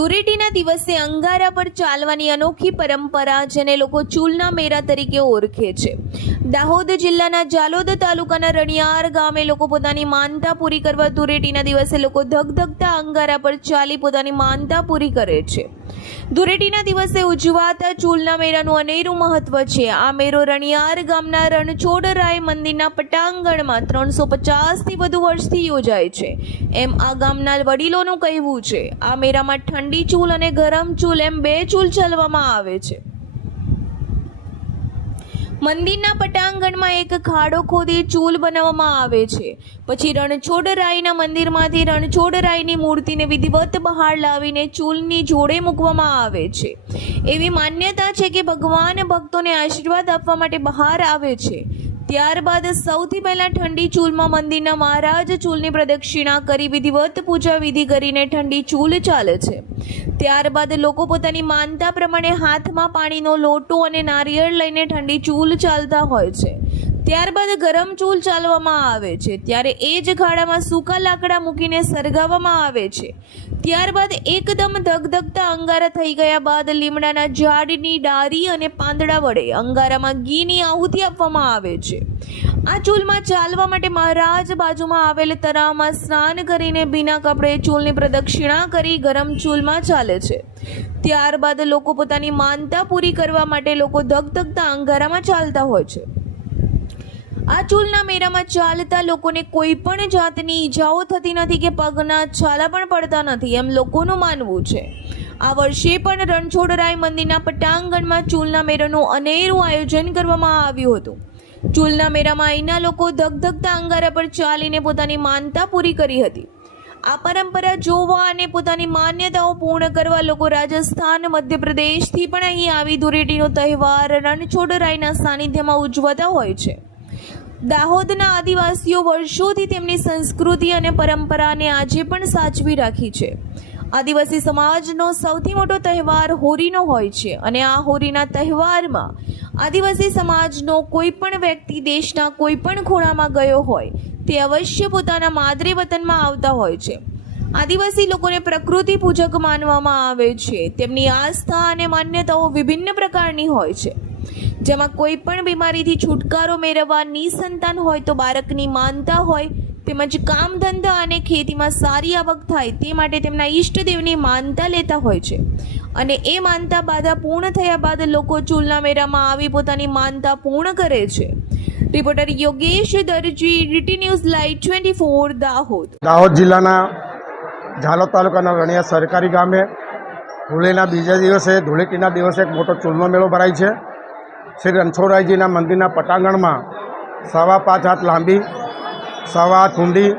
ધૂળેટીના દિવસે અંગારા પર ચાલવાની અનોખી પરંપરા જેને લોકો ચૂલના મેળા તરીકે ઓળખે છે। દાહોદ જિલ્લાના જાલોદ તાલુકાના રણિયાર ગામે લોકો પોતાની માનતા પૂરી કરવા ધૂળેટીના દિવસે લોકો ધગધગતા અંગારા પર ચાલી પોતાની માનતા પૂરી કરે છે। ધૂળેટીના દિવસે ઉજવાતા ચૂલના મેળાનું અનેરું મહત્વ છે। આ મેળો રણિયાર ગામના રણછોડરાય મંદિરના પટાંગણમાં 350થી વધુ વર્ષથી યોજાય છે એમ આ ગામના વડીલોનું કહેવું છે। આ મેળામાં ઠંડી ચૂલ અને ગરમ ચૂલ એમ બે ચૂલ ચલાવવામાં આવે છે। મંદિરના પટાંગણમાં એક ખાડો ખોદી ચૂલ બનાવવામાં આવે છે। પછી રણછોડરાયના મંદિરમાંથી રણછોડરાયની મૂર્તિને વિધિવત બહાર લાવીને ચૂલની જોડે મૂકવામાં આવે છે। એવી માન્યતા છે કે ભગવાન ભક્તોને આશીર્વાદ આપવા માટે બહાર આવે છે। ત્યારબાદ સૌથી પહેલા ઠંડી ચૂલમાં મંદિરના મહારાજ ચૂલની પ્રદક્ષિણા કરી વિધિવત પૂજા વિધિ કરીને ઠંડી ચૂલ ચાલે છે। ત્યારબાદ લોકો પોતાની માનતા પ્રમાણે હાથમાં પાણીનો લોટો અને નારિયેળ લઈને ઠંડી ચૂલ ચાલતા હોય છે। ત્યારબાદ ગરમ ચૂલ ચાલવામાં આવે છે। ત્યારે એ જ ખાડામાં સૂકા લાકડા મૂકીને સળગાવવામાં આવે છે। ત્યારબાદ એકદમ ધગધગતા અંગારા થઈ ગયા બાદ લીમડાના ઝાડની ડાળી અને પાંદડા વડે અંગારામાં ઘીની આહુતિ આપવામાં આવે છે। આ ચૂલમાં ચાલવા માટે મહારાજ બાજુમાં આવેલ તળાવમાં સ્નાન કરીને ભીના કપડે ચૂલની પ્રદક્ષિણા કરી ગરમ ચૂલમાં ચાલે છે। ત્યારબાદ લોકો પોતાની માનતા પૂરી કરવા માટે લોકો ધગધગતા અંગારામાં ચાલતા હોય છે। આ ચૂલના મેળામાં ચાલતા લોકોને કોઈ પણ જાતની ઈજાઓ થતી નથી કે પગના છાલા પણ પડતા નથી એમ લોકોનું માનવું છે। આ વર્ષે પણ રણછોડરાય મંદિરના પટાંગણમાં ચૂલના મેળાનું અનેરું આયોજન કરવામાં આવ્યું હતું। ચૂલના મેળામાં અહીંના લોકો ધગધગતા અંગારા પર ચાલીને પોતાની માનતા પૂરી કરી હતી। આ પરંપરા જોવા અને પોતાની માન્યતાઓ પૂર્ણ કરવા લોકો રાજસ્થાન મધ્યપ્રદેશથી પણ અહીં આવી ધૂળેટીનો તહેવાર રણછોડરાયના સાનિધ્યમાં ઉજવતા હોય છે। દાહોદના આદિવાસીઓ વર્ષોથી તેમની સંસ્કૃતિ અને પરંપરાને આજે પણ સાચવી રાખી છે। આદિવાસી સમાજનો સૌથી મોટો તહેવાર હોળીનો હોય છે અને આ હોળીના તહેવારમાં આદિવાસી સમાજનો કોઈ પણ વ્યક્તિ દેશના કોઈ પણ ખૂણામાં ગયો હોય તે અવશ્ય પોતાના માદરે વતનમાં આવતા હોય છે। આદિવાસી લોકોને પ્રકૃતિ પૂજક માનવામાં આવે છે। તેમની આસ્થા અને માન્યતાઓ વિભિન્ન પ્રકારની હોય છે, જેમાં કોઈ પણ બીમારીથી છુટકારો મેળવવા, નિસંતાન હોય તો બાળકની માનતા હોય, તેમજ કામ ધંધા અને ખેતીમાં સારી આવક થાય તે માટે તેમના ઈષ્ટદેવની માનતા લેતા હોય છે અને એ માનતા બાધા પૂર્ણ થયા બાદ લોકો ચૂલના મેળામાં આવી પોતાની માનતા પૂર્ણ કરે છે। રિપોર્ટર યોગેશ દરજી, રીટી ન્યૂઝ લાઈવ 24 દાહોદ। દાહોદ જિલ્લાના જાલોદ તાલુકાના રણિયા સરકારી ગામે હોળીના બીજા દિવસે ધૂળેટીના દિવસે એક મોટો ચૂલનો મેળો ભરાય છે। શ્રી રણછોડરાયજીના મંદિરના પટાંગણમાં 5.25 હાથ લાંબી, 1.25 હાથ ઊંડી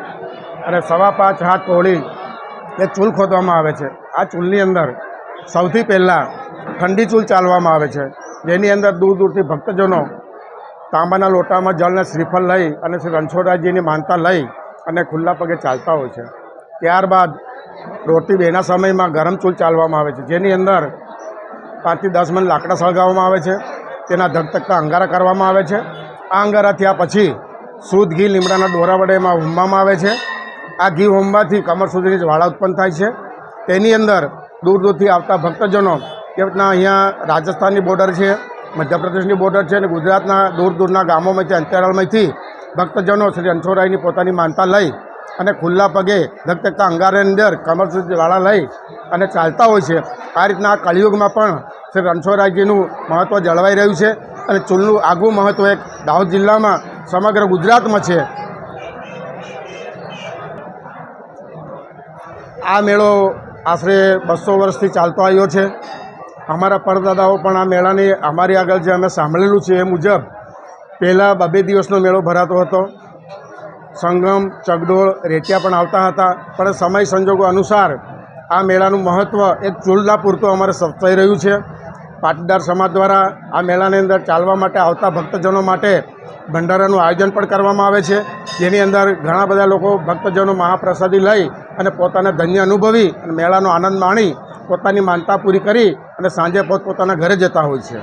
અને 5.25 હાથ પહોળી એક ચૂલ ખોદવામાં આવે છે। આ ચૂલની અંદર સૌથી પહેલાં ઠંડી ચૂલ ચાલવામાં આવે છે, જેની અંદર દૂર દૂરથી ભક્તજનો તાંબાના લોટામાં જળને શ્રીફળ લઈ અને શ્રી રણછોડરાયજીની માનતા લઈ અને ખુલ્લા પગે ચાલતા હોય છે। ત્યારબાદ રોટી બેના સમયમાં ગરમ ચૂલ ચાલવામાં આવે છે, જેની અંદર 5 થી 10 મણ લાકડા સળગાવવામાં આવે છે। તેના ધગધગતા અંગારા કરવામાં આવે છે। આ અંગારા થયા પછી શુદ્ધ ઘી લીમડાના દોરા વડે એમાં હોમવામાં આવે છે। આ ઘી હોમવાથી કમર સુધીની જ્વાળા ઉત્પન્ન થાય છે। તેની અંદર દૂર દૂરથી આવતા ભક્તજનો કે અહીંયા રાજસ્થાનની બોર્ડર છે, મધ્યપ્રદેશની બોર્ડર છે અને ગુજરાતના દૂર દૂરના ગામોમાંથી, અંતરાળમાંથી ભક્તજનો શ્રી રણછોડરાયની પોતાની માનતા લઈ અને ખુલ્લા પગે ધગધગતા અંગારાની અંદર કમર સુધી જ્વાળા લઈ અને ચાલતા હોય છે। આ રીતના કળિયુગમાં પણ શ્રી રણછોડરાયજીનું મહત્ત્વ જળવાઈ રહ્યું છે અને ચૂલનું આગવું મહત્ત્વ એક દાહોદ જિલ્લામાં સમગ્ર ગુજરાતમાં છે। આ મેળો આશરે 200 વર્ષથી ચાલતો આવ્યો છે। અમારા પરદાદાઓ પણ આ મેળાની અમારી આગળ જે અમે સાંભળેલું છે એ મુજબ પહેલાં 2 દિવસનો મેળો ભરાતો હતો। સંગમ, ચગડોળ, રેટિયા પણ આવતા હતા, પણ સમય સંજોગો અનુસાર આ મેળાનું મહત્ત્વ એક ચૂલના પૂરતું અમારે સચવાઈ રહ્યું છે। પાટીદાર સમાજ દ્વારા આ મેળાની અંદર ચાલવા માટે આવતા ભક્તજનો માટે ભંડારાનું આયોજન પણ કરવામાં આવે છે, જેની અંદર ઘણા બધા લોકો ભક્તજનો મહાપ્રસાદી લઈ અને પોતાને ધન્ય અનુભવી અને મેળાનો આનંદ માણી પોતાની માનતા પૂરી કરી અને સાંજે પોતપોતાના ઘરે જતા હોય છે।